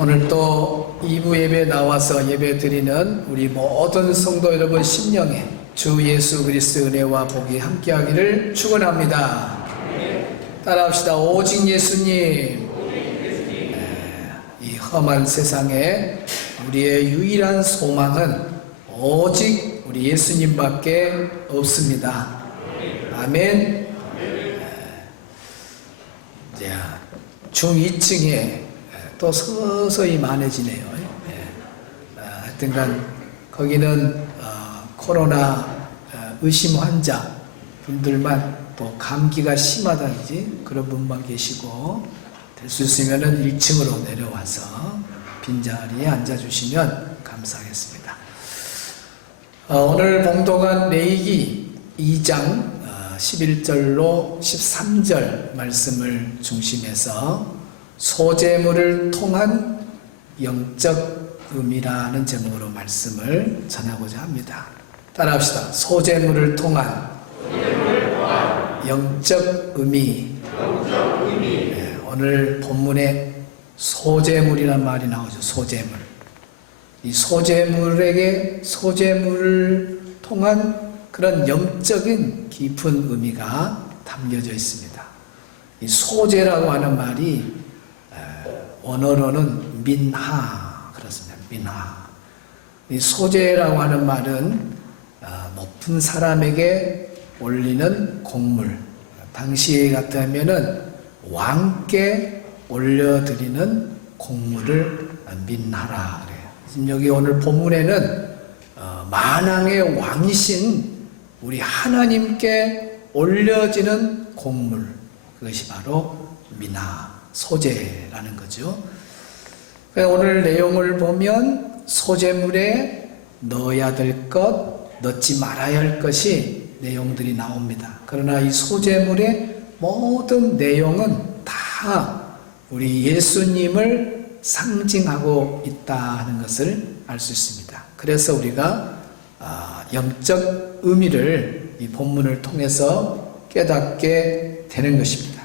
오늘 또 2부 예배에 나와서 예배 드리는 우리 모든 성도 여러분 심령에 주 예수 그리스도의 은혜와 복이 함께하기를 축원합니다. 따라합시다. 오직 예수님. 이 험한 세상에 우리의 유일한 소망은 오직 우리 예수님밖에 없습니다. 아멘. 중2층에 또 서서히 많아지네요. 하여튼간 거기는 코로나 의심 환자 분들만 또 감기가 심하다든지 그런 분만 계시고 될 수 있으면 1층으로 내려와서 빈자리에 앉아주시면 감사하겠습니다. 오늘 봉독한 레위기 2장 11절로 13절 말씀을 중심해서 소재물을 통한 영적 의미라는 제목으로 말씀을 전하고자 합니다. 따라합시다. 소재물을 통한 영적 의미. 오늘 본문에 소재물이라는 말이 나오죠. 소재물. 이 소재물에게 소재물을 통한 그런 영적인 깊은 의미가 담겨져 있습니다. 이 소재라고 하는 말이 원어로는 민하 그렇습니다. 민하. 이 소재라고 하는 말은 높은 사람에게 올리는 곡물. 당시 같으면은 왕께 올려드리는 곡물을 민하라 그래요. 지금 여기 오늘 본문에는 만왕의 왕이신 우리 하나님께 올려지는 곡물, 그것이 바로 민하. 소재라는 거죠. 오늘 내용을 보면 소재물에 넣어야 될 것, 넣지 말아야 할 것이 내용들이 나옵니다. 그러나 이 소재물의 모든 내용은 다 우리 예수님을 상징하고 있다는 것을 알 수 있습니다. 그래서 우리가 영적 의미를 이 본문을 통해서 깨닫게 되는 것입니다.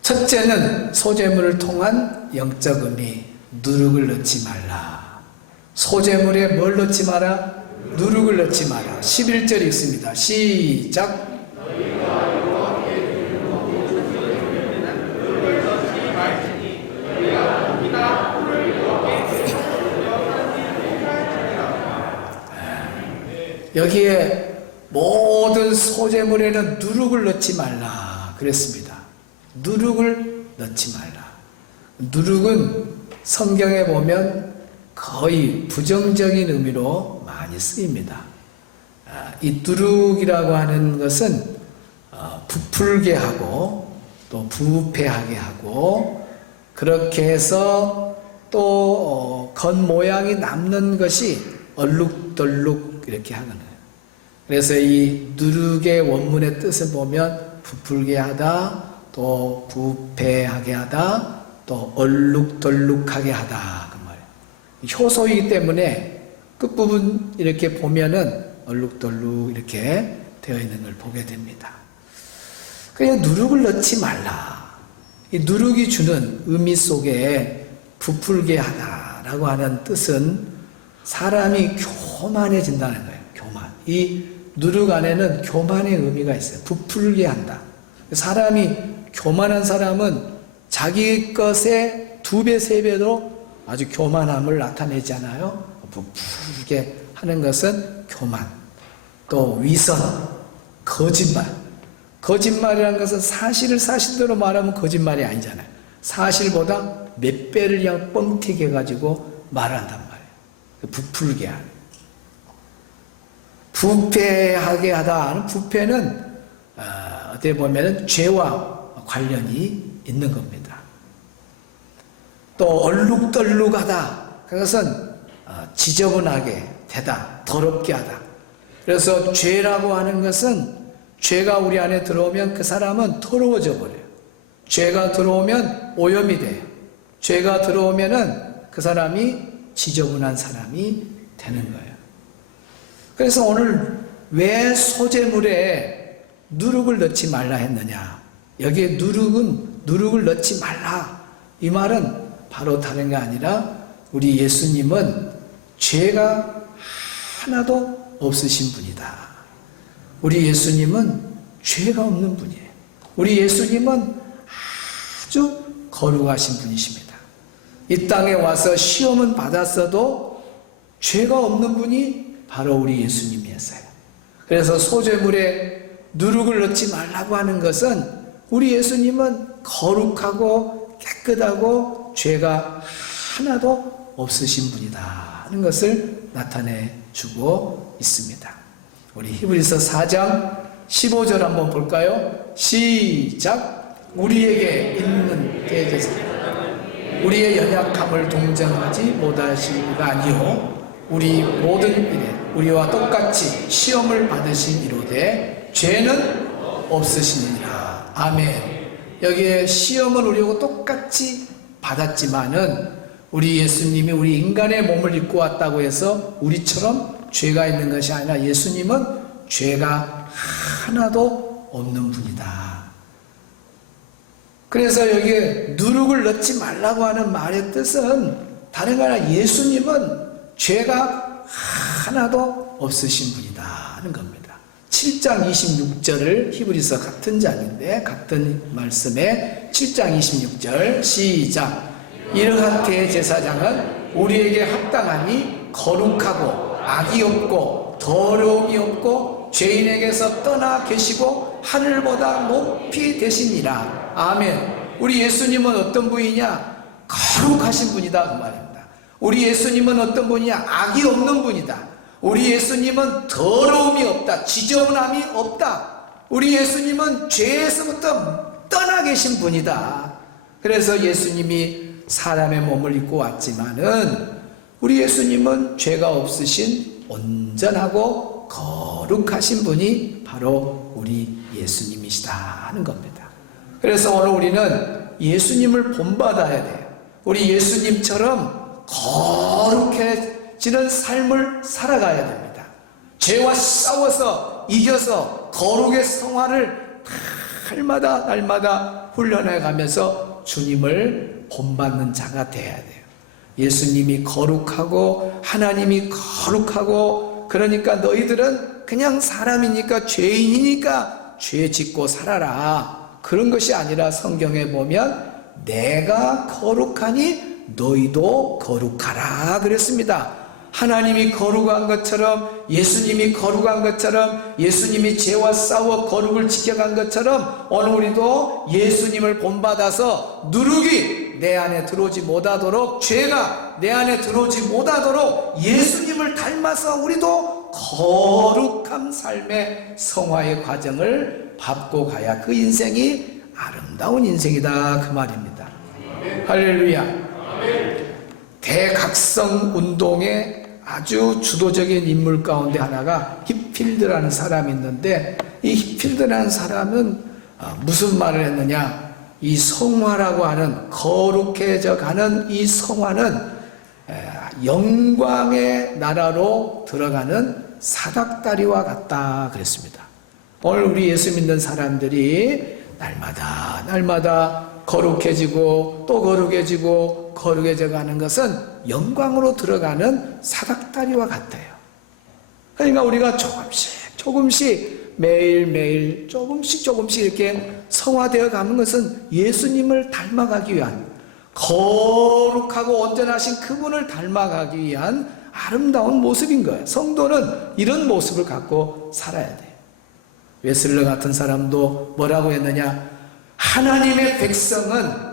첫째는 소재물을 통한 영적 의미, 누룩을 넣지 말라. 소재물에 뭘 넣지 마라? 누룩을 넣지 마라. 11절이 있습니다. 시작. 여기에 모든 소재물에는 누룩을 넣지 말라 그랬습니다. 누룩을 넣지 말라. 누룩은 성경에 보면 거의 부정적인 의미로 많이 쓰입니다. 이 누룩이라고 하는 것은 부풀게 하고 또 부패하게 하고 그렇게 해서 또 겉모양이 남는 것이 얼룩덜룩 이렇게 하거든요. 그래서 이 누룩의 원문의 뜻을 보면 부풀게 하다, 또 부패하게 하다, 또 얼룩덜룩하게 하다 그 말. 효소이기 때문에 끝부분 이렇게 보면은 얼룩덜룩 이렇게 되어 있는 걸 보게 됩니다. 그냥 누룩을 넣지 말라. 이 누룩이 주는 의미 속에 부풀게 하다라고 하는 뜻은 사람이 교만해진다는 거예요. 교만. 이 누룩 안에는 교만의 의미가 있어요. 부풀게 한다. 사람이 교만한 사람은 자기 것의 2배, 3배로 아주 교만함을 나타내잖아요. 부풀게 하는 것은 교만. 또 위선, 거짓말. 거짓말이라는 것은 사실을 사실대로 말하면 거짓말이 아니잖아요. 사실보다 몇 배를 그냥 뻥튀기 해가지고 말한단 말이에요. 부풀게 하는. 부패하게 하다. 부패는 어떻게 보면 죄와 관련이 있는 겁니다. 또 얼룩덜룩하다. 그것은 지저분하게 되다. 더럽게 하다. 그래서 죄라고 하는 것은 죄가 우리 안에 들어오면 그 사람은 더러워져 버려요. 죄가 들어오면 오염이 돼요. 죄가 들어오면은 그 사람이 지저분한 사람이 되는 거예요. 그래서 오늘 왜 소재물에 누룩을 넣지 말라 했느냐? 여기에 누룩을 넣지 말라. 이 말은 바로 다른 게 아니라 우리 예수님은 죄가 하나도 없으신 분이다. 우리 예수님은 죄가 없는 분이에요. 우리 예수님은 아주 거룩하신 분이십니다. 이 땅에 와서 시험은 받았어도 죄가 없는 분이 바로 우리 예수님이었어요. 그래서 소재물에 누룩을 넣지 말라고 하는 것은 우리 예수님은 거룩하고 깨끗하고 죄가 하나도 없으신 분이다 하는 것을 나타내 주고 있습니다. 우리 히브리서 4장 15절 한번 볼까요? 시작. 우리에게 있는 대제사 우리의 연약함을 동정하지 못하시가 아니요 우리 모든 일에 우리와 똑같이 시험을 받으신 이로되 죄는 없으시니라. 아멘. 여기에 시험을 우리하고 똑같이 받았지만은 우리 예수님이 우리 인간의 몸을 입고 왔다고 해서 우리처럼 죄가 있는 것이 아니라 예수님은 죄가 하나도 없는 분이다. 그래서 여기에 누룩을 넣지 말라고 하는 말의 뜻은 다른 게 아니라 예수님은 죄가 하나도 없으신 분이다 하는 겁니다. 7장 26절을 히브리서 같은 장인데 같은 말씀에 7장 26절 시작. 이러한 대제사장은 우리에게 합당하니 거룩하고 악이 없고 더러움이 없고 죄인에게서 떠나 계시고 하늘보다 높이 되시니라. 아멘. 우리 예수님은 어떤 분이냐? 거룩하신 분이다 그 말입니다. 우리 예수님은 어떤 분이냐? 악이 없는 분이다. 우리 예수님은 더러움이 없다. 지저분함이 없다. 우리 예수님은 죄에서부터 떠나 계신 분이다. 그래서 예수님이 사람의 몸을 입고 왔지만은 우리 예수님은 죄가 없으신 온전하고 거룩하신 분이 바로 우리 예수님이시다 하는 겁니다. 그래서 오늘 우리는 예수님을 본받아야 돼요. 우리 예수님처럼 거룩해지는 삶을 살아가야 됩니다. 죄와 싸워서 이겨서 거룩의 성화를 날마다 훈련해 가면서 주님을 본받는 자가 되어야 돼요. 예수님이 거룩하고 하나님이 거룩하고 그러니까 너희들은 그냥 사람이니까 죄인이니까 죄 짓고 살아라. 그런 것이 아니라 성경에 보면 내가 거룩하니 너희도 거룩하라 그랬습니다. 하나님이 거룩한 것처럼 예수님이 거룩한 것처럼 예수님이 죄와 싸워 거룩을 지켜간 것처럼 오늘 우리도 예수님을 본받아서 누룩이 내 안에 들어오지 못하도록 죄가 내 안에 들어오지 못하도록 예수님을 닮아서 우리도 거룩한 삶의 성화의 과정을 밟고 가야 그 인생이 아름다운 인생이다 그 말입니다. 할렐루야. 대각성 운동의 아주 주도적인 인물 가운데 하나가 히필드라는 사람이 있는데 이 히필드라는 사람은 무슨 말을 했느냐, 이 성화라고 하는 거룩해져 가는 이 성화는 영광의 나라로 들어가는 사닥다리와 같다 그랬습니다. 오늘 우리 예수 믿는 사람들이 날마다 거룩해지고 또 거룩해지고 거룩해져 가는 것은 영광으로 들어가는 사닥다리와 같아요. 그러니까 우리가 조금씩 매일매일 조금씩 이렇게 성화되어 가는 것은 예수님을 닮아가기 위한 거룩하고 온전하신 그분을 닮아가기 위한 아름다운 모습인 거예요. 성도는 이런 모습을 갖고 살아야 돼요. 웨슬러 같은 사람도 뭐라고 했느냐, 하나님의 백성은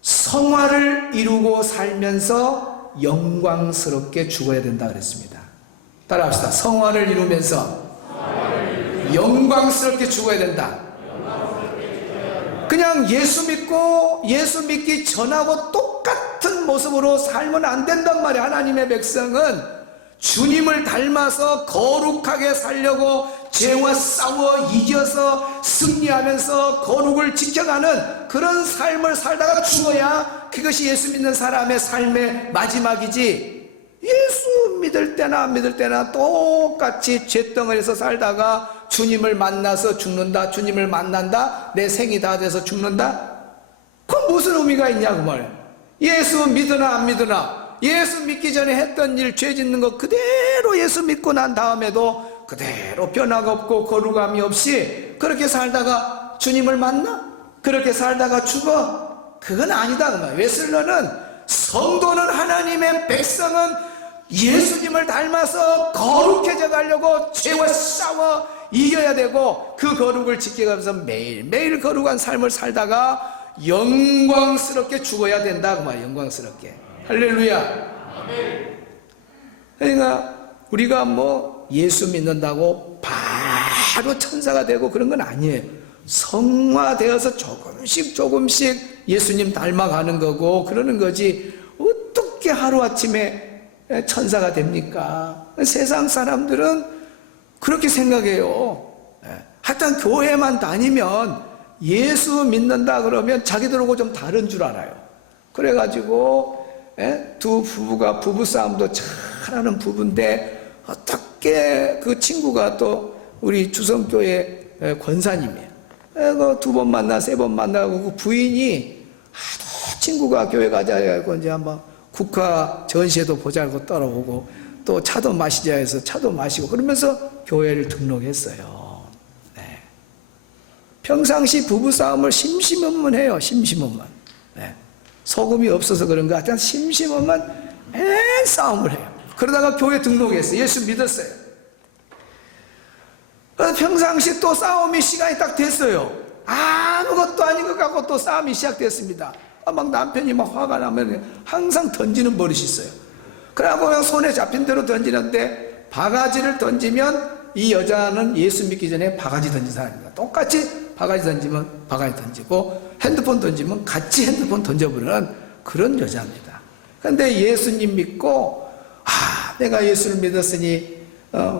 성화를 이루고 살면서 영광스럽게 죽어야 된다 그랬습니다. 따라합시다. 성화를 이루면서 영광스럽게 죽어야 된다. 그냥 예수 믿고 예수 믿기 전하고 똑같은 모습으로 살면 안 된단 말이에요. 하나님의 백성은 주님을 닮아서 거룩하게 살려고 죄와 싸워 이겨서 승리하면서 거룩을 지켜가는 그런 삶을 살다가 죽어야 그것이 예수 믿는 사람의 삶의 마지막이지, 예수 믿을 때나 안 믿을 때나 똑같이 죄덩어리에서 살다가 주님을 만나서 죽는다, 주님을 만난다, 내 생이 다 돼서 죽는다? 그건 무슨 의미가 있냐 그 말. 예수 믿으나 안 믿으나 예수 믿기 전에 했던 일, 죄 짓는 거 그대로 예수 믿고 난 다음에도 그대로 변화가 없고 거룩함이 없이 그렇게 살다가 주님을 만나? 그렇게 살다가 죽어? 그건 아니다 그 말. 웨슬러는 성도는, 하나님의 백성은 예수님을 닮아서 거룩해져 가려고 죄와 싸워 이겨야 되고, 그 거룩을 지켜가면서 매일매일 거룩한 삶을 살다가 영광스럽게 죽어야 된다 그 말. 영광스럽게. 할렐루야. 그러니까 우리가 뭐 예수 믿는다고 바로 천사가 되고 그런 건 아니에요. 성화되어서 조금씩 예수님 닮아가는 거고 그러는 거지, 어떻게 하루아침에 천사가 됩니까? 세상 사람들은 그렇게 생각해요. 하여튼 교회만 다니면 예수 믿는다 그러면 자기들하고 좀 다른 줄 알아요. 그래가지고 두 부부가 부부싸움도 잘하는 부부인데, 어떻게 그 친구가 또 우리 주성교회 권사님이에요. 두 번 만나 세 번 만나고 그 부인이 하도 친구가 교회 가자 해가지고 이제 한번 국화 전시회도 보자고 따라오고 또 차도 마시자 해서 차도 마시고 그러면서 교회를 등록했어요. 네. 평상시 부부싸움을 심심하면 해요. 심심하면. 네. 소금이 없어서 그런 거 같아. 심심하면 싸움을 해요. 그러다가 교회 등록했어요. 예수 믿었어요. 평상시 또 싸움이 시간이 딱 됐어요. 아무것도 아닌 것 같고 또 싸움이 시작됐습니다. 막 남편이 막 화가 나면 항상 던지는 버릇이 있어요. 그래갖고 그냥 손에 잡힌 대로 던지는데, 바가지를 던지면 이 여자는 예수 믿기 전에 바가지 던진 사람입니다. 똑같이 바가지 던지면 바가지 던지고 핸드폰 던지면 같이 핸드폰 던져버리는 그런 여자입니다. 그런데 예수님 믿고 내가 예수를 믿었으니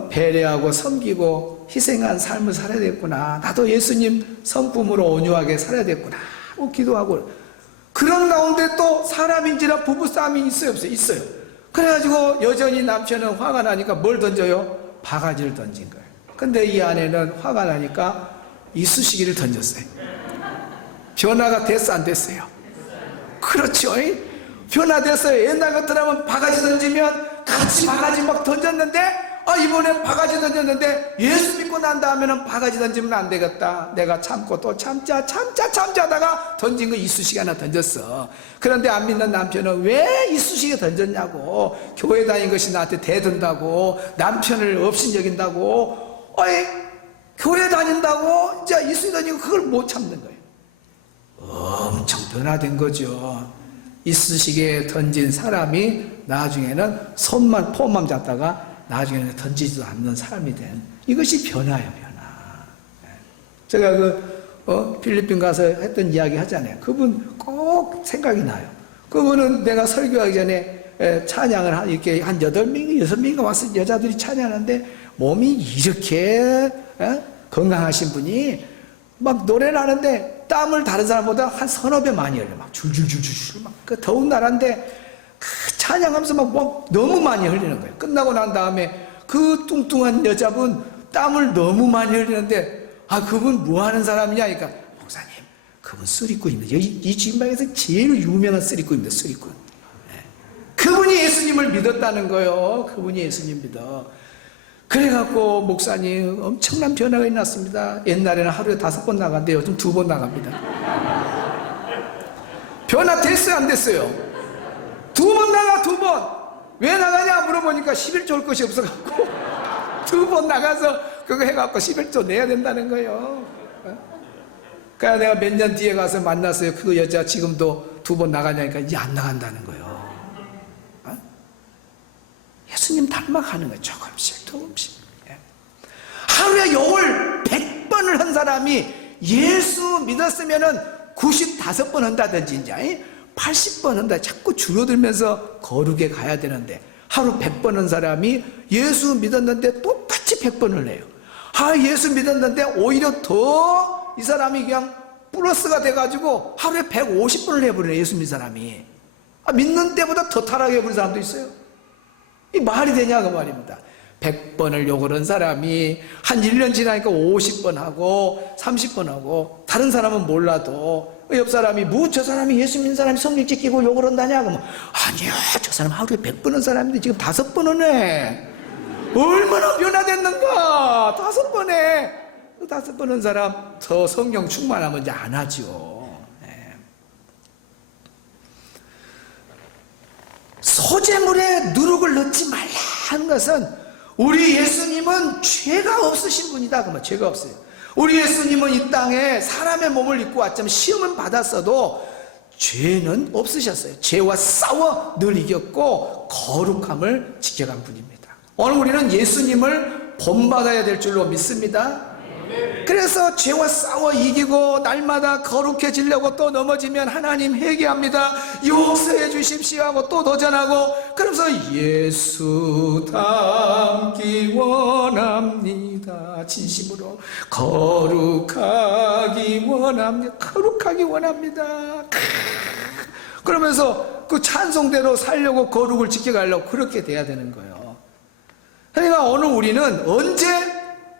배려하고 섬기고 희생한 삶을 살아야 되겠구나, 나도 예수님 성품으로 온유하게 살아야 되겠구나 하고 기도하고, 그런 가운데 또 사람인지라 부부싸움이 있어요 없어요? 있어요. 그래가지고 여전히 남편은 화가 나니까 뭘 던져요? 바가지를 던진 거예요. 근데 이 아내는 화가 나니까 이쑤시개를 던졌어요. 변화가 됐어 안 됐어요? 그렇죠. 변화됐어요. 옛날 같으면 바가지 던지면 같이 바가지 막 던졌는데, 이번엔 바가지 던졌는데 예수 믿고 난 다음에는 바가지 던지면 안 되겠다, 내가 참고 또 참자 하다가 던진 거 이쑤시개 하나 던졌어. 그런데 안 믿는 남편은 왜 이쑤시개 던졌냐고, 교회 다닌 것이 나한테 대든다고, 남편을 업신여긴다고, 교회 다닌다고 이제 이쑤시개 던지고 그걸 못 참는 거예요. 엄청 변화된 거죠. 이쑤시개 던진 사람이 나중에는 폼만 잡다가 나중에는 던지지도 않는 사람이 된, 이것이 변화예요. 변화. 제가 필리핀 가서 했던 이야기 하잖아요. 그분 꼭 생각이 나요. 그분은 내가 설교하기 전에 찬양을 이렇게 한 8명, 6명인가 와서 여자들이 찬양하는데 몸이 이렇게 건강하신 분이 막 노래를 하는데 땀을 다른 사람보다 한 서너 배 많이 흘려요. 막 줄줄줄줄 막 그 더운 나라인데 찬양하면서 막 너무 많이 흘리는 거예요. 끝나고 난 다음에 그 뚱뚱한 여자분 땀을 너무 많이 흘리는데, 그분 뭐 하는 사람이냐 하니까, 목사님 그분 쓰리꾼입니다. 이 지방에서 제일 유명한 쓰리꾼입니다. 쓰리꾼. 그분이 예수님을 믿었다는 거예요. 그분이 예수님 믿어. 그래갖고 목사님 엄청난 변화가 일어났습니다. 옛날에는 하루에 5번 나갔는데 요즘 2번 나갑니다. 변화 됐어요 안 됐어요? 2번 나가. 2번. 왜 나가냐 물어보니까 11조 올 것이 없어갖고 2번 나가서 그거 해갖고 11조 내야 된다는 거예요. 그래서 내가 몇 년 뒤에 가서 만났어요. 그 여자 지금도 2번 나가냐니까 이제 안 나간다는 거예요. 예수님 닮아가는 거예요. 조금씩. 하루에 욕을 100번을 한 사람이 예수 믿었으면은 95번 한다든지 이제 80번 한다. 자꾸 줄어들면서 거룩에 가야 되는데, 하루 100번 한 사람이 예수 믿었는데 똑같이 100번을 해요. 예수 믿었는데 오히려 더 이 사람이 그냥 플러스가 돼가지고 하루에 150번을 해버리네. 예수 믿는 사람이. 믿는 때보다 더 타락해버린 사람도 있어요. 이 말이 되냐 그 말입니다. 100번을 욕을 한 사람이 한 1년 지나니까 50번 하고 30번 하고, 다른 사람은 몰라도 옆 사람이 뭐 저 사람이 예수 믿는 사람이 성경 지키고 욕을 한다냐? 그러면 아니야, 저 사람 하루에 100번 한 사람인데 지금 5번은 해. 얼마나 변화됐는가. 5번에 5번 한 사람 더 성경 충만하면 이제 안 하죠. 소재물에 누룩을 넣지 말라 하는 것은, 우리 예수님은 죄가 없으신 분이다. 그러면 죄가 없어요. 우리 예수님은 이 땅에 사람의 몸을 입고 왔지만 시험은 받았어도 죄는 없으셨어요. 죄와 싸워 늘 이겼고 거룩함을 지켜간 분입니다. 오늘 우리는 예수님을 본받아야 될 줄로 믿습니다. 그래서 죄와 싸워 이기고 날마다 거룩해지려고 또 넘어지면 하나님 회개합니다. 용서해 주십시오 하고 또 도전하고, 그러면서 예수 닮기 원합니다. 진심으로 거룩하기 원합니다. 거룩하기 원합니다. 그러면서 그 찬송대로 살려고 거룩을 지켜가려고 그렇게 돼야 되는 거예요. 그러니까 오늘 우리는 언제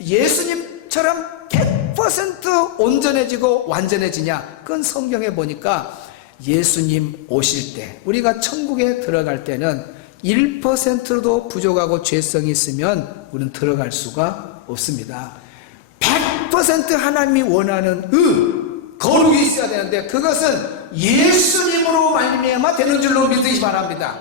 예수님처럼 100% 온전해지고 완전해지냐? 그건 성경에 보니까 예수님 오실 때, 우리가 천국에 들어갈 때는 1%도 부족하고 죄성이 있으면 우리는 들어갈 수가 없습니다. 100% 하나님이 원하는 거룩이 있어야 되는데, 그것은 예수님으로 말미암아 되는 줄로 믿으시 바랍니다.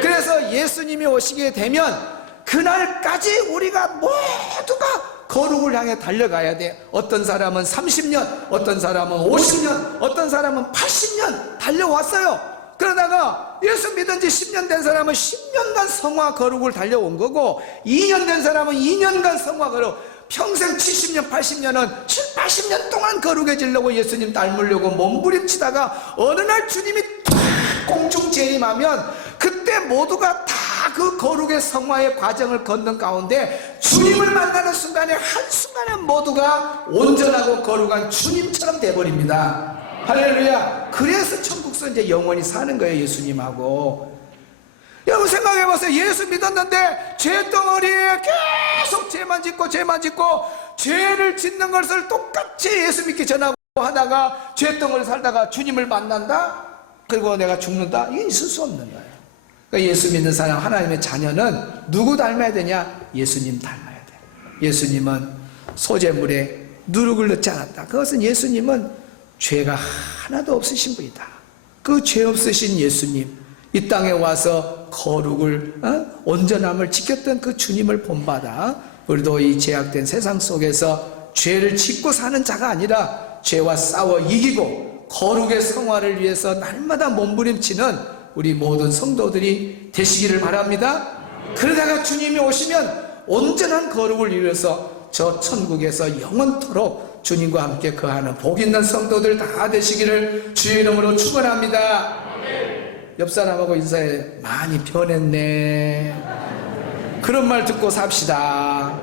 그래서 예수님이 오시게 되면 그날까지 우리가 모두가 거룩을 향해 달려가야 돼. 어떤 사람은 30년, 어떤 사람은 50년, 어떤 사람은 80년 달려왔어요. 그러다가 예수 믿은 지 10년 된 사람은 10년간 성화 거룩을 달려온 거고, 2년 된 사람은 2년간 성화 거룩, 평생 70년, 80년은 80년 동안 거룩해지려고 예수님 닮으려고 몸부림치다가 어느 날 주님이 탁 공중 재림하면, 그때 모두가 다 그 거룩의 성화의 과정을 걷는 가운데 주님을 만나는 순간에 한순간에 모두가 온전하고 거룩한 주님처럼 돼버립니다. 할렐루야. 그래서 천국서 이제 영원히 사는 거예요, 예수님하고. 여러분 생각해보세요. 예수 믿었는데 죄덩어리에 계속 죄만 짓고 죄를 짓는 것을 똑같이 예수 믿기 전하고 하다가 죄덩어리 살다가 주님을 만난다? 그리고 내가 죽는다? 이게 있을 수 없는 거예요. 그러니까 예수 믿는 사람, 하나님의 자녀는 누구 닮아야 되냐? 예수님 닮아야 돼. 예수님은 소재물에 누룩을 넣지 않았다. 그것은 예수님은 죄가 하나도 없으신 분이다. 그 죄 없으신 예수님, 이 땅에 와서 거룩을, 온전함을 지켰던 그 주님을 본받아 우리도 이 죄악된 세상 속에서 죄를 짓고 사는 자가 아니라 죄와 싸워 이기고 거룩의 성화를 위해서 날마다 몸부림치는 우리 모든 성도들이 되시기를 바랍니다. 그러다가 주님이 오시면 온전한 거룩을 이루어서 저 천국에서 영원토록 주님과 함께 거하는 복 있는 성도들 다 되시기를 주의 이름으로 축원합니다. 옆 사람하고 인사해. 많이 변했네. 그런 말 듣고 삽시다.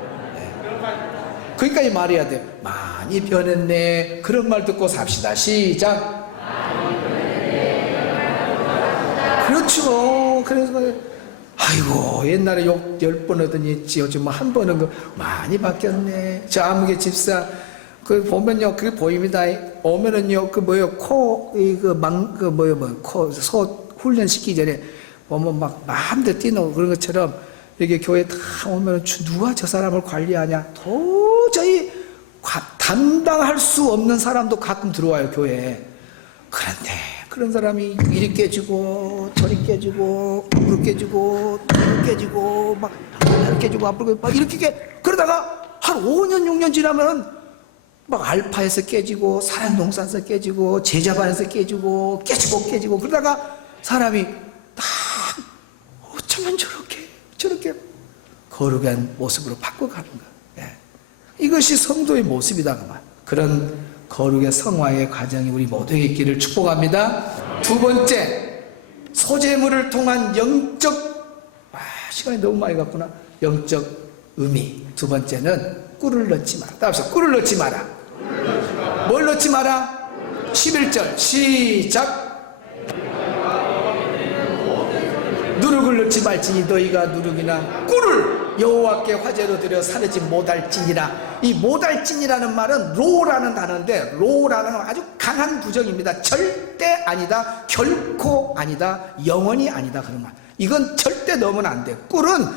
그러니까 이 말해야 돼. 많이 변했네. 그런 말 듣고 삽시다. 시작. 그렇죠. 그래서 아이고 옛날에 욕 10번 하더니 요즘 한 번은 그 많이 바뀌었네. 저 아무개 집사 그 보면요, 그게 보입니다. 오면은요, 그 뭐요, 코 훈련 시키기 전에 보면 막 마음대로 뛰는 그런 것처럼 이렇게 교회 다 오면 누가 저 사람을 관리하냐? 도저히 담당할 수 없는 사람도 가끔 들어와요, 교회에. 그런데 그런 사람이 이리 깨지고 저리 깨지고 무릎 깨지고 무릎 깨지고 막 깨지고 앞으로 막 이렇게 그러다가 한 5년 6년 지나면 막 알파에서 깨지고 사랑동산에서 깨지고 제자반에서 깨지고 그러다가 사람이 딱 어쩌면 저렇게 거룩한 모습으로 바꿔가는 거야. 이것이 성도의 모습이다 그 말. 그런 거룩의 성화의 과정이 우리 모두에게 있기를 축복합니다. 두 번째, 소재물을 통한 영적, 시간이 너무 많이 갔구나. 영적 의미. 두 번째는 꿀을 넣지 마라. 따라서 꿀을 넣지 마라. 뭘 넣지 마라? 11절 시작. 누룩을 넣지 말지니 너희가 누룩이나 꿀을 여호와께 화제로 드려 사르지 못할지니라. 이 못할지니라는 말은 로라는 단어인데, 로라는 아주 강한 부정입니다. 절대 아니다, 결코 아니다, 영원히 아니다, 그런 말. 이건 절대 넣으면 안 돼. 꿀은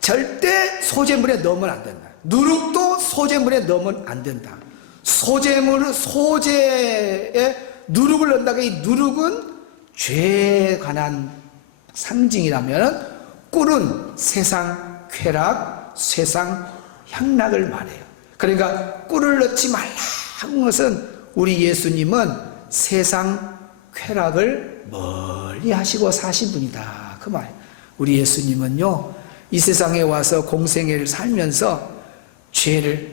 절대 소재물에 넣으면 안 된다. 누룩도 소재물에 넣으면 안 된다. 소재에 누룩을 넣는다고, 이 누룩은 죄에 관한 상징이라면, 꿀은 세상 쾌락, 세상 향락을 말해요. 그러니까 꿀을 넣지 말라 한 것은, 우리 예수님은 세상 쾌락을 멀리 하시고 사신 분이다, 그 말이에요. 우리 예수님은요, 이 세상에 와서 공생애를 살면서 죄를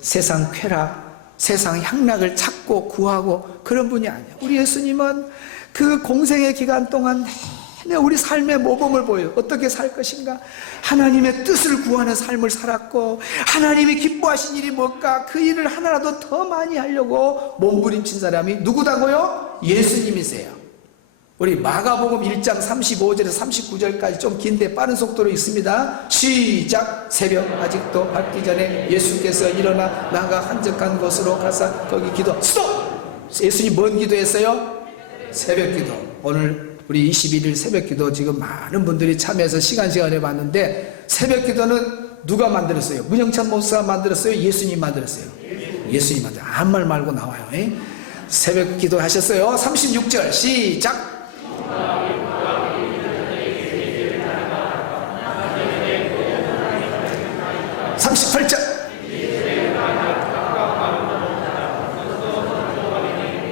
세상 쾌락, 세상 향락을 찾고 구하고 그런 분이 아니에요. 우리 예수님은 그 공생의 기간 동안 내내 우리 삶의 모범을 보여요. 어떻게 살 것인가, 하나님의 뜻을 구하는 삶을 살았고, 하나님이 기뻐하신 일이 뭘까, 그 일을 하나라도 더 많이 하려고 몸부림친 사람이 누구다고요? 예수님이세요. 우리 마가복음 1장 35절에서 39절까지 좀 긴데 빠른 속도로 읽습니다. 시작. 새벽 아직도 밝기 전에 예수께서 일어나 나가 한적한 곳으로 가서 거기 기도. 스톱! 예수님 뭔 기도했어요? 새벽 기도. 오늘 우리 21일 새벽 기도 지금 많은 분들이 참여해서 시간 해봤는데, 새벽 기도는 누가 만들었어요? 문영찬 목사가 만들었어요? 예수님 만들었어요? 예수님 만들었어요. 아무 말 말고 나와요. 새벽 기도 하셨어요. 36절 시작. 38절.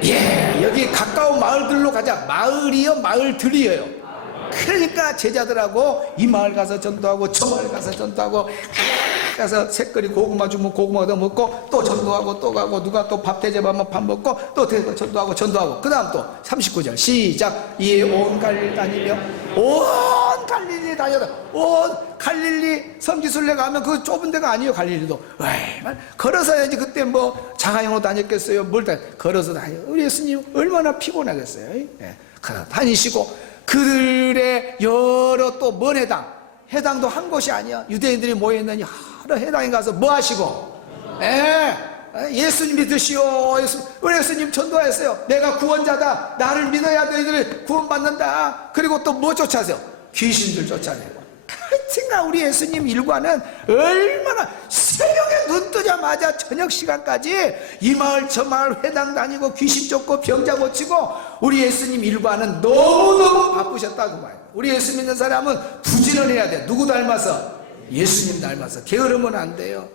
예, 여기 가까운 마을들로 가자. 마을이요, 마을들이에요. 그러니까 제자들하고 이 마을 가서 전도하고 저 마을 가서 전도하고, 가서 색거리 고구마 주면 고구마 더 먹고, 또 전도하고 또 가고, 누가 또 밥 대접하면 밥 먹고, 또 전도하고 그 다음 또 39절 시작. 이에 온 갈릴리 다니며, 온 갈릴리 다녀다. 온 갈릴리 성지순례 가면 그 좁은 데가 아니에요. 갈릴리도 걸어서 해야지. 그때 뭐 자가용으로 다녔겠어요? 뭘 걸어서 다녀요. 우리 예수님 얼마나 피곤하겠어요. 예. 다니시고, 그들의 여러 또 먼 해당도 한 곳이 아니야. 유대인들이 모여있는 여러 해당에 가서 뭐 하시고, 예수님 믿으시오. 우리 예수님 전도하셨어요. 내가 구원자다, 나를 믿어야 너희들이 구원받는다. 그리고 또 뭐 쫓아세요? 귀신들 쫓아내고. 하여튼가 우리 예수님 일과는 얼마나, 새벽에 눈 뜨자마자 저녁 시간까지 이 마을 저 마을 회당 다니고 귀신 쫓고 병자 고치고, 우리 예수님 일과는 너무너무 바쁘셨다고 말이에요. 우리 예수 믿는 사람은 부지런해야 돼. 누구 닮아서? 예수님 닮아서. 게으르면 안 돼요.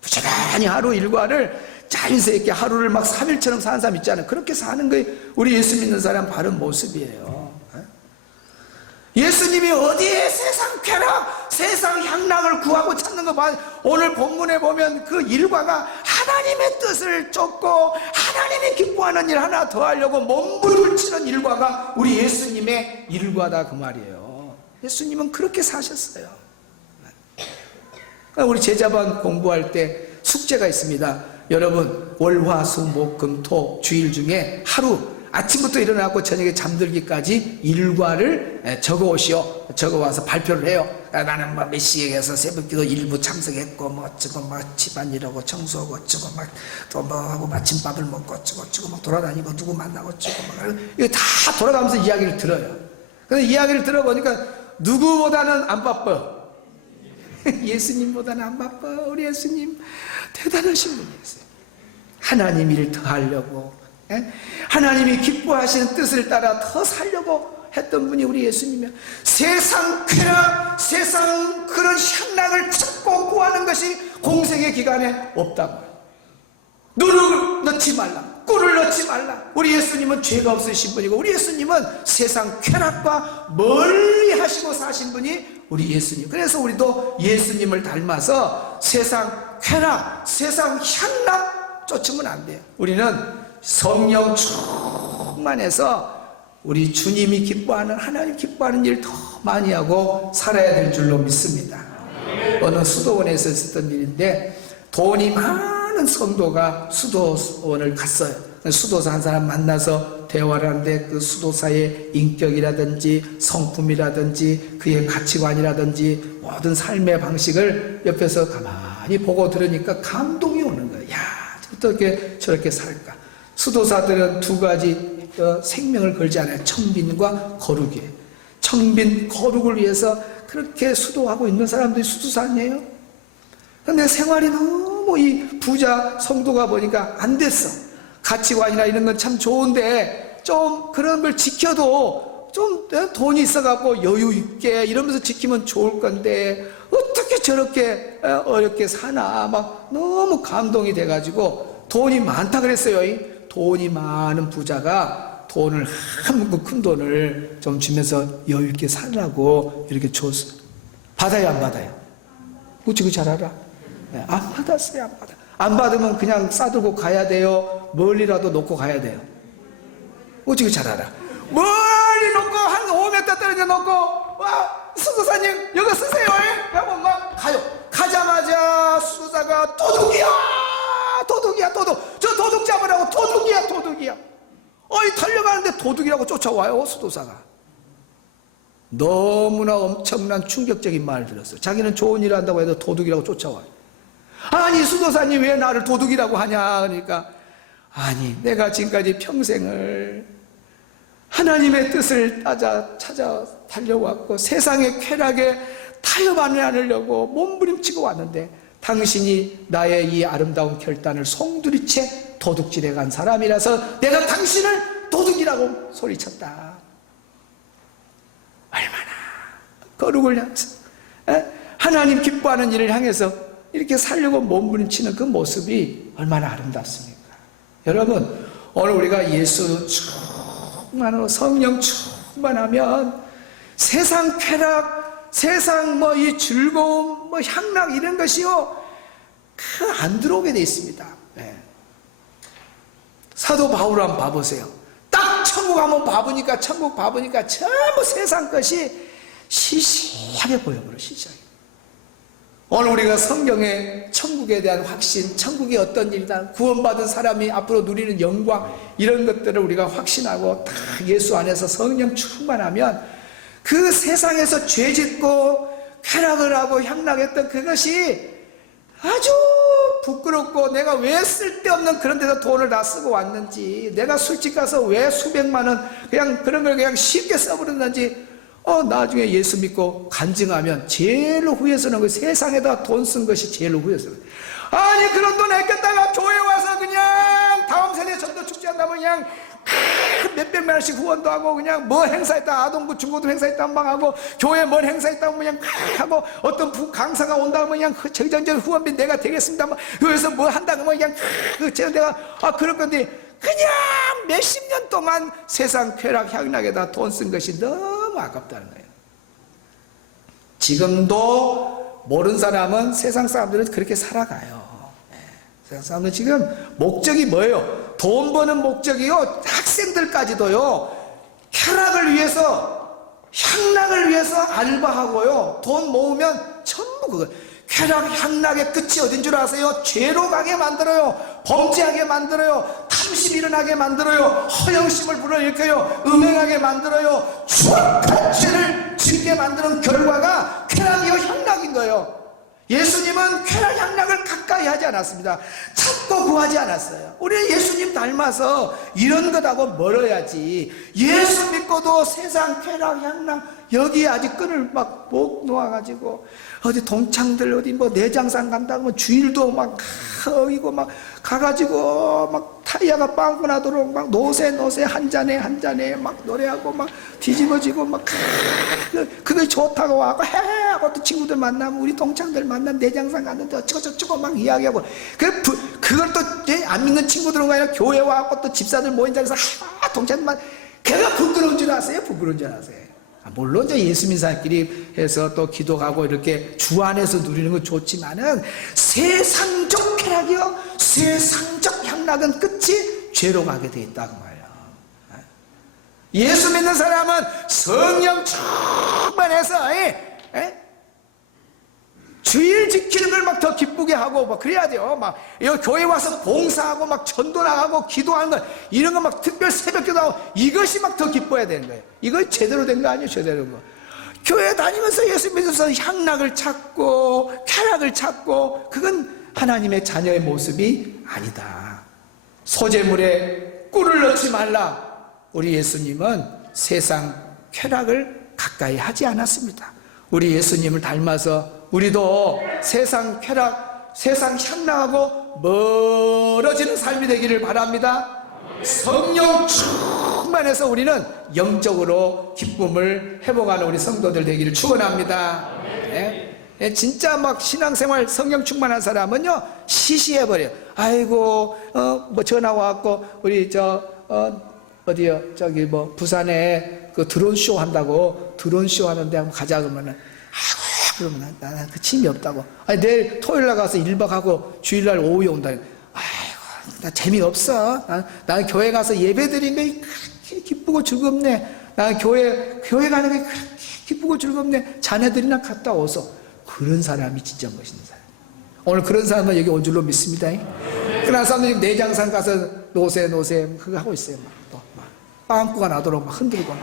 부지런히 하루 일과를 자연스럽게 있게 하루를 막 3일처럼 사는 사람 있잖아요. 그렇게 사는 게 우리 예수 믿는 사람 바른 모습이에요. 예수님이 어디에 세상 쾌락, 세상 향락을 구하고 찾는 거 봐. 오늘 본문에 보면 그 일과가 하나님의 뜻을 쫓고 하나님이 기뻐하는 일 하나 더 하려고 몸부림을 치는 일과가 우리 예수님의 일과다, 그 말이에요. 예수님은 그렇게 사셨어요. 우리 제자반 공부할 때 숙제가 있습니다. 여러분, 월, 화, 수, 목, 금, 토 주일 중에 하루 아침부터 일어나고 저녁에 잠들기까지 일과를 적어오시오. 적어와서 발표를 해요. 나는 뭐 몇 시에 가서 새벽기도 일부 참석했고, 뭐 어쩌고 막 집안일하고 청소하고 어쩌고 막 또 뭐 하고 마침밥을 먹고 어쩌고 막 돌아다니고 누구 만나고 어쩌고 막 이거 다 돌아가면서 이야기를 들어요. 그래서 이야기를 들어보니까 누구보다는 안 바빠. 예수님보다는 안 바빠. 우리 예수님 대단하신 분이었어요. 하나님 일 더 하려고, 하나님이 기뻐하시는 뜻을 따라 더 살려고 했던 분이 우리 예수님이야. 세상 쾌락, 세상 그런 향락을 찾고 구하는 것이 공생의 기간에 없다고. 누룩을 넣지 말라, 꿀을 넣지 말라. 우리 예수님은 죄가 없으신 분이고, 우리 예수님은 세상 쾌락과 멀리 하시고 사신 분이 우리 예수님. 그래서 우리도 예수님을 닮아서 세상 쾌락, 세상 향락 쫓으면 안 돼요. 우리는 성령 충만해서 우리 주님이 기뻐하는, 하나님 기뻐하는 일 더 많이 하고 살아야 될 줄로 믿습니다. 어느 수도원에서 있었던 일인데, 돈이 많은 성도가 수도원을 갔어요. 수도사 한 사람 만나서 대화를 하는데 그 수도사의 인격이라든지 성품이라든지 그의 가치관이라든지 모든 삶의 방식을 옆에서 가만히 보고 들으니까 감동이 오는 거예요. 야, 어떻게 저렇게 살까? 수도사들은 두 가지 생명을 걸지 않아요. 청빈과 거룩이에요. 청빈, 거룩을 위해서 그렇게 수도하고 있는 사람들이 수도사 아니에요? 근데 생활이 너무 이 부자 성도가 보니까 안 됐어. 가치관이나 이런 건 참 좋은데 좀 그런 걸 지켜도 좀 돈이 있어갖고 여유 있게 이러면서 지키면 좋을 건데 어떻게 저렇게 어렵게 사나 막 너무 감동이 돼가지고 돈이 많다 그랬어요. 돈이 많은 부자가 돈을 한국 큰 돈을 좀 주면서 여유 있게 살라고 이렇게 줬어요. 받아요, 안 받아요? 우찌구 잘 알아? 네, 안 받았어요, 안 받아. 안 받으면 그냥 싸들고 가야 돼요? 멀리라도 놓고 가야 돼요? 어찌그 잘 알아? 멀리 놓고 한 5m 떨어져 놓고 와 수도사님 여기 쓰세요 하고 막 가요. 가자마자 수도사가 도둑이야 도둑 저 도둑 잡으라고 도둑이야 어이 달려가는데 도둑이라고 쫓아와요. 수도사가 너무나 엄청난 충격적인 말을 들었어요. 자기는 좋은 일을 한다고 해도 도둑이라고 쫓아와요. 아니 수도사님 왜 나를 도둑이라고 하냐. 그러니까 아니 내가 지금까지 평생을 하나님의 뜻을 찾아 달려왔고 세상의 쾌락에 타협하지 않으려고 몸부림치고 왔는데 당신이 나의 이 아름다운 결단을 송두리째 도둑질해 간 사람이라서 내가 당신을 도둑이라고 소리쳤다. 얼마나 거룩을 향해서 하나님 기뻐하는 일을 향해서 이렇게 살려고 몸부림치는 그 모습이 얼마나 아름답습니까? 여러분 오늘 우리가 예수 충만하고 성령 충만하면 세상 쾌락, 세상 뭐 이 즐거움, 뭐 향락 이런 것이요 안 들어오게 돼 있습니다. 네. 사도 바울 한번 봐보세요. 딱 천국 한번 봐보니까 전부 세상 것이 시시하게 보여버려. 시시하게. 오늘 우리가 성경의 천국에 대한 확신, 천국이 어떤 일이다, 구원받은 사람이 앞으로 누리는 영광 이런 것들을 우리가 확신하고 다 예수 안에서 성령 충만하면 그 세상에서 죄짓고 쾌락을 하고 향락했던 그것이 아주 부끄럽고 내가 왜 쓸데없는 그런 데서 돈을 다 쓰고 왔는지, 내가 술집 가서 왜 수백만 원 그냥 그런 걸 그냥 쉽게 써버렸는지 나중에 예수 믿고 간증하면 제일로 후회스러운 거 세상에다 돈 쓴 것이 제일로 후회스러워요. 아니 그런 돈 아꼈다가 교회 와서 그냥 다음 세대 전도 축제한다면 그냥 몇백만 원씩 후원도 하고 그냥 뭐 행사했다 아동부 중고등 행사했다 한방하고 교회 뭘 행사했다면 그냥 하고 어떤 강사가 온다면 그냥 정정전 후원비 내가 되겠습니다 여기서 뭐 한다면 그냥 제가 내가 그럴 건데 그냥 몇십 년 동안 세상 쾌락 향락에다 돈 쓴 것이 너무 아깝다는 거예요. 지금도 모르는 사람은 세상 사람들은 그렇게 살아가요. 세상 사람들은 지금 목적이 뭐예요? 돈 버는 목적이요. 학생들까지도요. 쾌락을 위해서 향락을 위해서 알바하고요. 돈 모으면 전부 그거. 쾌락 향락의 끝이 어딘 줄 아세요? 죄로 가게 만들어요. 범죄하게 만들어요. 탐심 일어나게 만들어요. 허영심을 불러일으켜요. 음행하게 만들어요. 추악한 죄를 짓게 만드는 결과가 쾌락이요 향락인 거예요. 예수님은 쾌락 향락을 가까이 하지 않았습니다. 찾고 구하지 않았어요. 우리는 예수님 닮아서 이런 것하고 멀어야지. 예수 믿고도 세상 쾌락 향락 여기 아직 끈을 막 목 놓아가지고 어디 동창들 어디 뭐 내장산 간다고 뭐 주일도 막 이거 막 가가지고 막 타이어가 빵꾸 나도록 막 노세 한 잔에 막 노래하고 막 뒤집어지고 막 그게 좋다고 하고 하고 또 친구들 만나면 우리 동창들 만나면 내장산 갔는데 어쩌고저쩌고 막 이야기하고 그걸 또 안 믿는 친구들은 아니라 교회 와갖고 또 집사들 모인 자리에서 동창들만 걔가 부끄러운 줄 아세요? 부끄러운 줄 아세요? 물론 이제 예수 믿는 사람끼리 해서 또 기도하고 이렇게 주 안에서 누리는 건 좋지만은 세상적 쾌락이요 세상적 향락은 끝이 죄로 가게 돼 있다고 말이에요. 예수 믿는 사람은 성령 충만해서 주일 지키는 걸 막 더 기쁘게 하고 막 그래야죠. 막 여기 교회 와서 봉사하고 막 전도 나가고 기도하는 거, 이런 거 막 특별 새벽기도 하고, 이것이 막 더 기뻐야 되는 거예요. 이거 제대로 된 거 아니에요? 제대로 된 거. 교회 다니면서 예수 믿어서 향락을 찾고 쾌락을 찾고, 그건 하나님의 자녀의 모습이 아니다. 소재물에 꿀을 넣지 말라. 우리 예수님은 세상 쾌락을 가까이 하지 않았습니다. 우리 예수님을 닮아서 우리도 세상 쾌락, 세상 향락하고 멀어지는 삶이 되기를 바랍니다. 성령 충만해서 우리는 영적으로 기쁨을 회복하는 우리 성도들 되기를 축원합니다. 네? 진짜 막 신앙생활 성령 충만한 사람은요, 시시해버려요. 아이고, 뭐 전화 와갖고 우리 어디요, 저기 뭐 부산에 그 드론 쇼 한다고, 드론 쇼 하는데 한번 가자 그러면은, 아이고, 그러면 나는 그 힘이 없다고. 아니 내일 토요일 날 가서 1박 하고 주일날 오후에 온다. 아이고, 나 재미없어. 나는 교회 가서 예배 드리는 게 그렇게 기쁘고 즐겁네. 나는 교회 가는 게 그렇게 기쁘고 즐겁네. 자네들이나 갔다 와서. 그런 사람이 진짜 멋있는 사람. 오늘 그런 사람은 여기 온 줄로 믿습니다. 그러나 사람들이 내장산 가서 노세 그거 하고 있어요. 막 빵꾸가 나도록 막 흔들고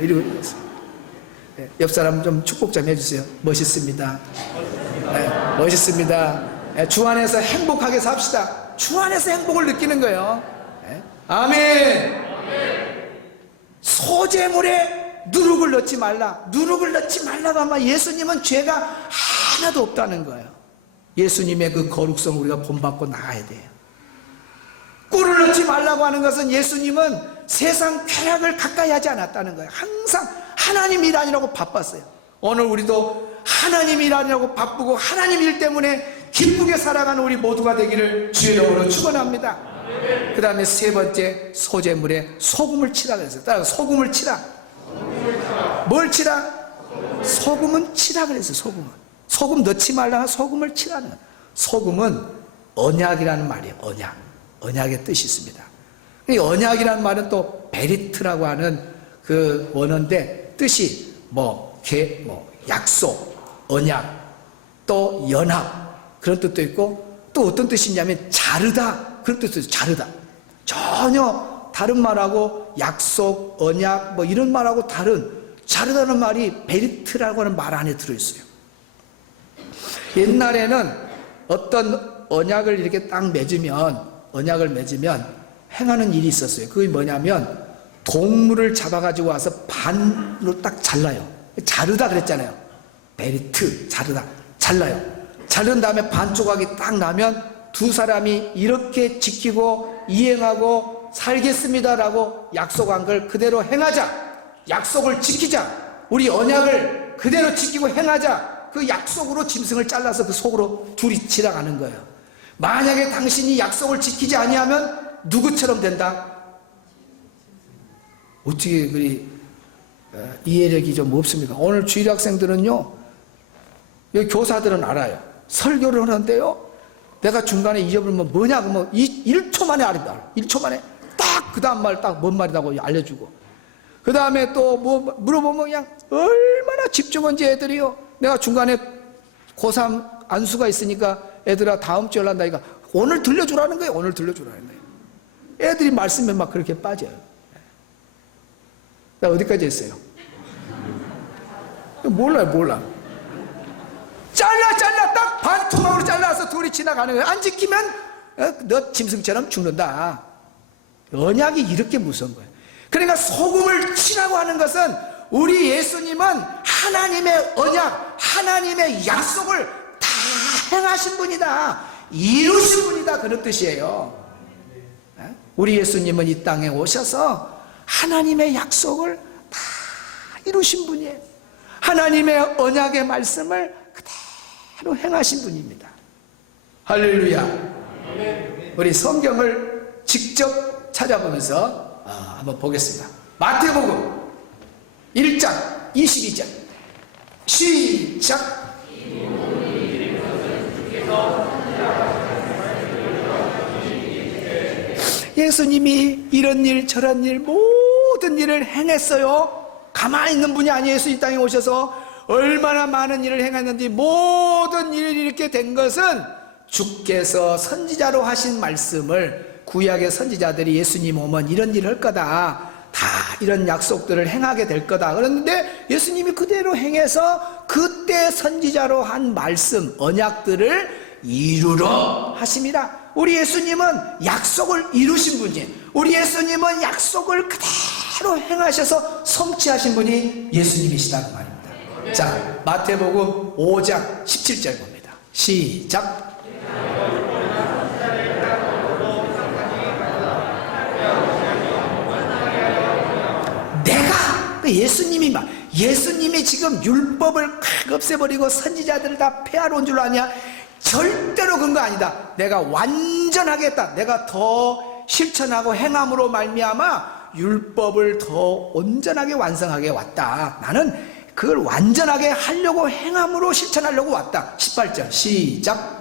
이러고 있어요. 네, 옆 사람 좀 축복 좀 해주세요. 멋있습니다. 네, 멋있습니다. 네, 주 안에서 행복하게 삽시다. 주 안에서 행복을 느끼는 거예요. 네, 아멘. 소재물에 누룩을 넣지 말라. 누룩을 넣지 말라고 하면 예수님은 죄가 하나도 없다는 거예요. 예수님의 그 거룩성을 우리가 본받고 나가야 돼요. 꿀을 넣지 말라고 하는 것은 예수님은 세상 쾌락을 가까이 하지 않았다는 거예요. 항상 하나님 일 아니라고 바빴어요. 오늘 우리도 하나님 일 아니라고 바쁘고 하나님 일 때문에 기쁘게 살아가는 우리 모두가 되기를 주의 이름으로 축원합니다. 그 다음에 세 번째, 소재물에 소금을 치라 그랬어요. 따라서 소금을 치라. 뭘 치라? 소금은 치라 그랬어요. 소금 넣지 말라. 소금을 치라는 거예요. 소금은 언약이라는 말이에요. 언약의 뜻이 있습니다. 이 언약이라는 말은 또 베리트라고 하는 그 원어인데, 뜻이 약속, 언약, 또 연합, 그런 뜻도 있고, 또 어떤 뜻이 있냐면 자르다, 그런 뜻도 있어요. 자르다. 전혀 다른 말하고 약속, 언약 이런 말하고 다른, 자르다는 말이 베리트라고 하는 말 안에 들어있어요. 옛날에는 어떤 언약을 이렇게 딱 맺으면 행하는 일이 있었어요. 그게 뭐냐면 동물을 잡아가지고 와서 반으로 딱 잘라요. 자르다 그랬잖아요. 베리트, 자르다, 잘라요. 자른 다음에 반 조각이 딱 나면 두 사람이 이렇게 지키고 이행하고 살겠습니다라고 약속한 걸 그대로 행하자. 약속을 지키자. 우리 언약을 그대로 지키고 행하자. 그 약속으로 짐승을 잘라서 그 속으로 둘이 지나가는 거예요. 만약에 당신이 약속을 지키지 아니하면 누구처럼 된다? 어떻게 그리 이해력이 좀 없습니까? 오늘 주일 학생들은요, 여기 교사들은 알아요. 설교를 하는데요, 내가 중간에 잊어버리면 뭐냐 그러면 1초 만에 알아. 1초 만에 딱 그 다음 말 딱 뭔 말이라고 알려주고, 그 다음에 또 뭐 물어보면 그냥 얼마나 집중한지 애들이요. 내가 중간에 고3 안수가 있으니까 애들아 다음 주에 올란다니까 오늘 들려주라는 거예요. 오늘 들려주라는 거예요. 애들이 말씀에 막 그렇게 빠져요. 나 어디까지 했어요? 몰라. 잘라 딱 반토막으로 잘라서 둘이 지나가는 거예요. 안 지키면 너 짐승처럼 죽는다. 언약이 이렇게 무서운 거예요. 그러니까 소금을 치라고 하는 것은 우리 예수님은 하나님의 언약, 하나님의 약속을 다 행하신 분이다, 이루신 분이다, 그런 뜻이에요. 우리 예수님은 이 땅에 오셔서 하나님의 약속을 다 이루신 분이에요. 하나님의 언약의 말씀을 그대로 행하신 분입니다. 할렐루야. 우리 성경을 직접 찾아보면서 한번 보겠습니다. 마태복음 1장 22절 시작. 예수님이 이런 일 저런 일 모든 일을 행했어요. 가만히 있는 분이 아니에요. 이 땅에 오셔서 얼마나 많은 일을 행했는지 모든 일이 이렇게 된 것은 주께서 선지자로 하신 말씀을 구약의 선지자들이 예수님 오면 이런 일을 할 거다, 다 이런 약속들을 행하게 될 거다 그랬는데 예수님이 그대로 행해서 그때 선지자로 한 말씀 언약들을 이루러 하심이라. 우리 예수님은 약속을 이루신 분이에요. 우리 예수님은 약속을 그대로 행하셔서 성취하신 분이 예수님이시다는 말입니다. 자, 마태복음 5장 17절 봅니다. 시작. 예수님이 지금 율법을 칵 없애버리고 선지자들을 다 폐하러 온 줄 아냐? 절대로 그런 거 아니다. 내가 완전하게 했다. 내가 더 실천하고 행함으로 말미암아 율법을 더 온전하게 완성하게 왔다. 나는 그걸 완전하게 하려고 행함으로 실천하려고 왔다. 18절 시작.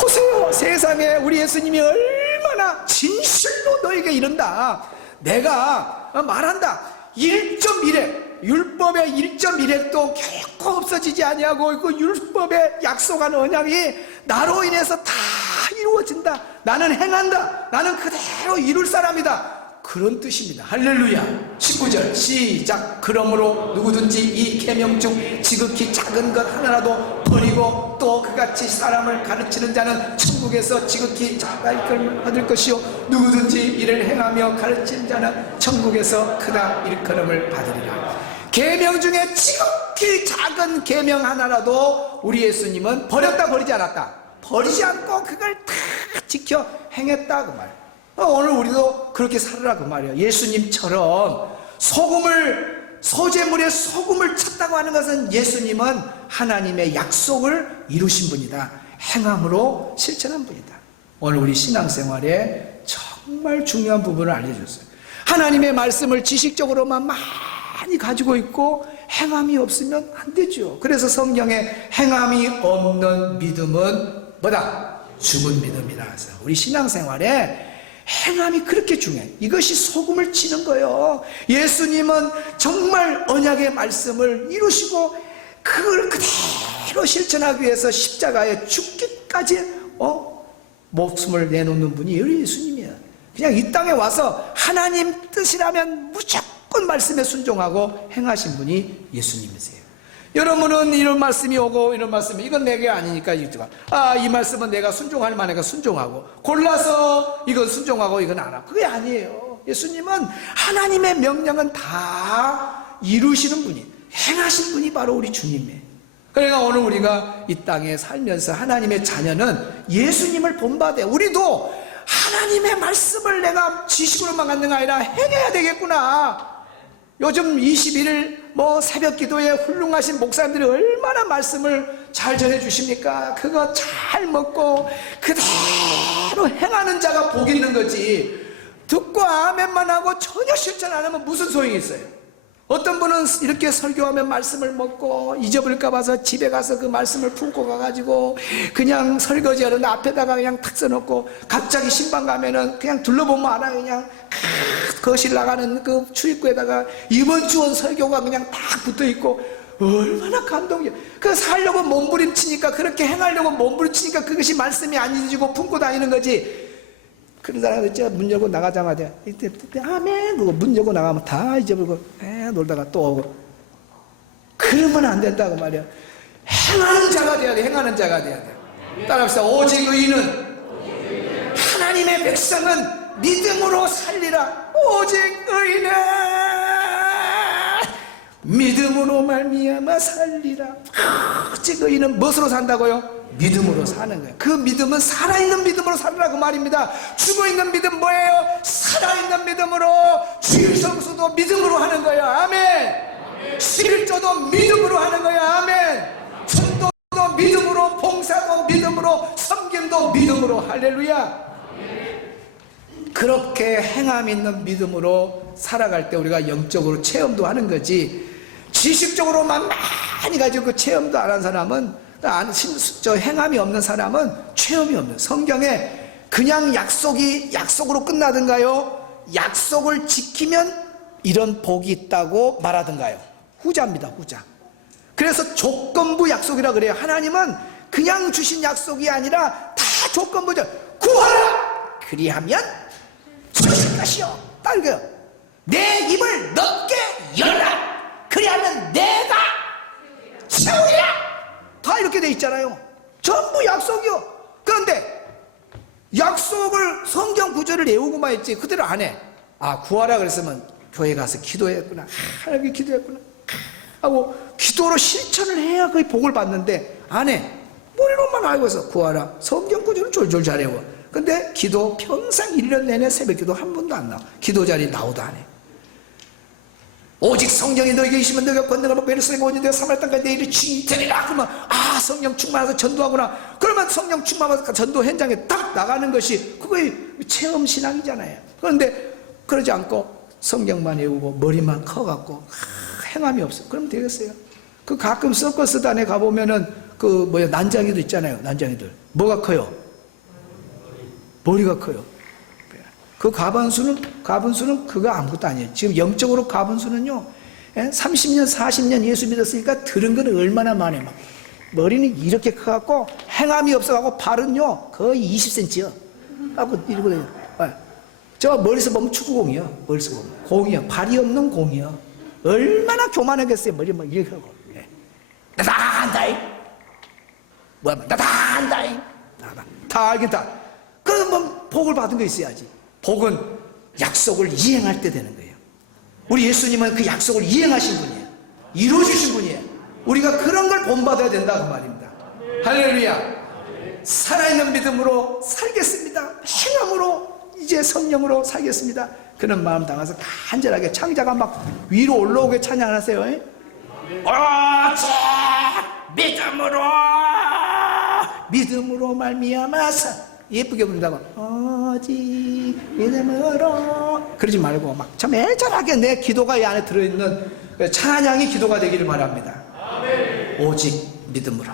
보세요, 세상에 우리 예수님이 얼마나 진실로 너에게 이른다. 내가 말한다. 1.1획, 율법의 1.1획도 결코 없어지지 아니하고 그 율법에 약속한 언약이 나로 인해서 다 이루어진다. 나는 행한다. 나는 그대로 이룰 사람이다. 그런 뜻입니다. 할렐루야. 19절 시작. 그러므로 누구든지 이 계명 중 지극히 작은 것 하나라도 버리고 또 그같이 사람을 가르치는 자는 천국에서 지극히 작은 일컬음을 얻을 것이요 누구든지 이를 행하며 가르치는 자는 천국에서 크다 일컬음을 받으리라. 계명 중에 지극히 작은 계명 하나라도 우리 예수님은 버렸다 버리지 않았다. 버리지 않고 그걸 다 지켜 행했다 그 말. 오늘 우리도 그렇게 살으라 그 말이에요. 예수님처럼 소재물에 소금을 쳤다고 하는 것은 예수님은 하나님의 약속을 이루신 분이다. 행함으로 실천한 분이다. 오늘 우리 신앙생활에 정말 중요한 부분을 알려줬어요. 하나님의 말씀을 지식적으로만 많이 가지고 있고 행함이 없으면 안 되죠. 그래서 성경에 행함이 없는 믿음은 뭐다? 죽은 믿음이라 해서 우리 신앙생활에 행함이 그렇게 중요해요. 이것이 소금을 치는 거예요. 예수님은 정말 언약의 말씀을 이루시고 그걸 그대로 실천하기 위해서 십자가에 죽기까지 목숨을 내놓는 분이 우리 예수님이에요. 그냥 이 땅에 와서 하나님 뜻이라면 무조건 말씀에 순종하고 행하신 분이 예수님이세요. 여러분은 이런 말씀이 오고 이런 말씀이 이건 내게 아니니까 이 말씀은 내가 순종할 만하니까 순종하고 골라서 이건 순종하고 이건 안 하고 그게 아니에요. 예수님은 하나님의 명령은 다 이루시는 분이 행하신 분이 바로 우리 주님이에요. 그러니까 오늘 우리가 이 땅에 살면서 하나님의 자녀는 예수님을 본받아 우리도 하나님의 말씀을 내가 지식으로만 갖는 게 아니라 행해야 되겠구나. 요즘 21일 새벽 기도에 훌륭하신 목사님들이 얼마나 말씀을 잘 전해 주십니까? 그거 잘 먹고 그대로 행하는 자가 복 있는 거지. 듣고 아멘만 하고 전혀 실천 안 하면 무슨 소용이 있어요? 어떤 분은 이렇게 설교하면 말씀을 먹고 잊어버릴까 봐서 집에 가서 그 말씀을 품고 가가지고 그냥 설거지하는 앞에다가 그냥 탁 써놓고 갑자기 신방 가면은 그냥 둘러보면 알아. 그냥 거실 나가는 그 출입구에다가 이번 주원 설교가 그냥 딱 붙어있고 얼마나 감동이야. 그 살려고 몸부림치니까 그렇게 행하려고 몸부림치니까 그것이 말씀이 안 잊어지고 품고 다니는 거지. 그런 사람들 있죠. 문 열고 나가자마자 이때 아멘 그거 문 열고 나가면 다 잊어버리고 놀다가 또 오고. 그러면 안 된다고 말이야. 행하는 자가 돼야 돼. 행하는 자가 돼야 돼. 따라합시다. 오직 의인은 하나님의 백성은 믿음으로 살리라. 오직 의인은 믿음으로 말미암아 살리라. 오직 의인은 무엇으로 산다고요? 믿음으로 사는 거예요. 그 믿음은 살아있는 믿음으로 살으라 그 말입니다. 죽어있는 믿음 뭐예요? 살아있는 믿음으로 주일 성수도 믿음으로 하는 거예요. 아멘. 11조도 믿음으로 하는 거예요. 아멘. 전도도 믿음으로, 봉사도 믿음으로, 섬김도 믿음으로. 할렐루야. 그렇게 행함 있는 믿음으로 살아갈 때 우리가 영적으로 체험도 하는 거지. 지식적으로만 많이 가지고 그 체험도 안 한 사람은 행함이 없는 사람은 체험이 없는. 성경에 그냥 약속으로 끝나든가요? 약속을 지키면 이런 복이 있다고 말하던가요? 후자입니다. 후자. 그래서 조건부 약속이라 그래요. 하나님은 그냥 주신 약속이 아니라 다 조건부죠. 구하라! 그리하면 주실 것이요. 딱 이거요. 내 입을 넓게 열라! 그리하면 내가 세우리라! 다 이렇게 돼 있잖아요. 전부 약속이요. 그런데 약속을 성경 구절을 외우고만 했지 그대로 안 해. 아, 구하라 그랬으면 교회 가서 기도했구나, 하나님께 기도했구나 하고 기도로 실천을 해야 그 복을 받는데 안 해. 머리로만 알고 있어. 구하라. 성경 구절을 졸졸 잘 외워. 근데 기도 평생 1년 내내 새벽 기도 한 번도 안 나와. 기도 자리 나오도 안 해. 오직 성령이 너에게 계시면 너가 권능을 받고 예루살렘에 오니 내가 사마리아 땅까지 내 일을 증인이 되리라. 그러면 아, 성령 충만해서 전도하구나. 그러면 성령 충만해서 전도 현장에 딱 나가는 것이 그거의 체험 신앙이잖아요. 그런데 그러지 않고 성경만 외우고 머리만 커갖고 행함이 없어. 그럼 되겠어요? 그 가끔 서커스단에 가보면은 그 난장이들 있잖아요. 난장이들 뭐가 커요? 머리가 커요. 그 가분수는 그거 아무것도 아니에요. 지금 영적으로 가분수는요, 30년 40년 예수 믿었으니까 들은 건 얼마나 많아요. 막 머리는 이렇게 커갖고 행함이 없어갖고 발은요 거의 20cm요 하고 이러고 다녀요. 저 멀리서 보면 축구공이요. 멀리서 보면 공이요. 발이 없는 공이요. 얼마나 교만하겠어요. 머리 막 이렇게 하고. 나다한다잉. 뭐야, 나다한다잉. 다 알긴 다. 그러면 복을 받은 거 있어야지. 복은 약속을 이행할 때 되는 거예요. 우리 예수님은 그 약속을 이행하신 분이에요. 이루어주신 분이에요. 우리가 그런 걸 본받아야 된다 그 말입니다. 할렐루야. 살아있는 믿음으로 살겠습니다. 행함으로 이제 성령으로 살겠습니다. 그런 마음 담아서 간절하게 창자가 막 위로 올라오게 찬양하세요. 오직 믿음으로 말미암아서 예쁘게 부른다고. 오직 믿음으로. 그러지 말고 막 참 애절하게 내 기도가 이 안에 들어있는 찬양이 기도가 되기를 바랍니다. 오직 믿음으로.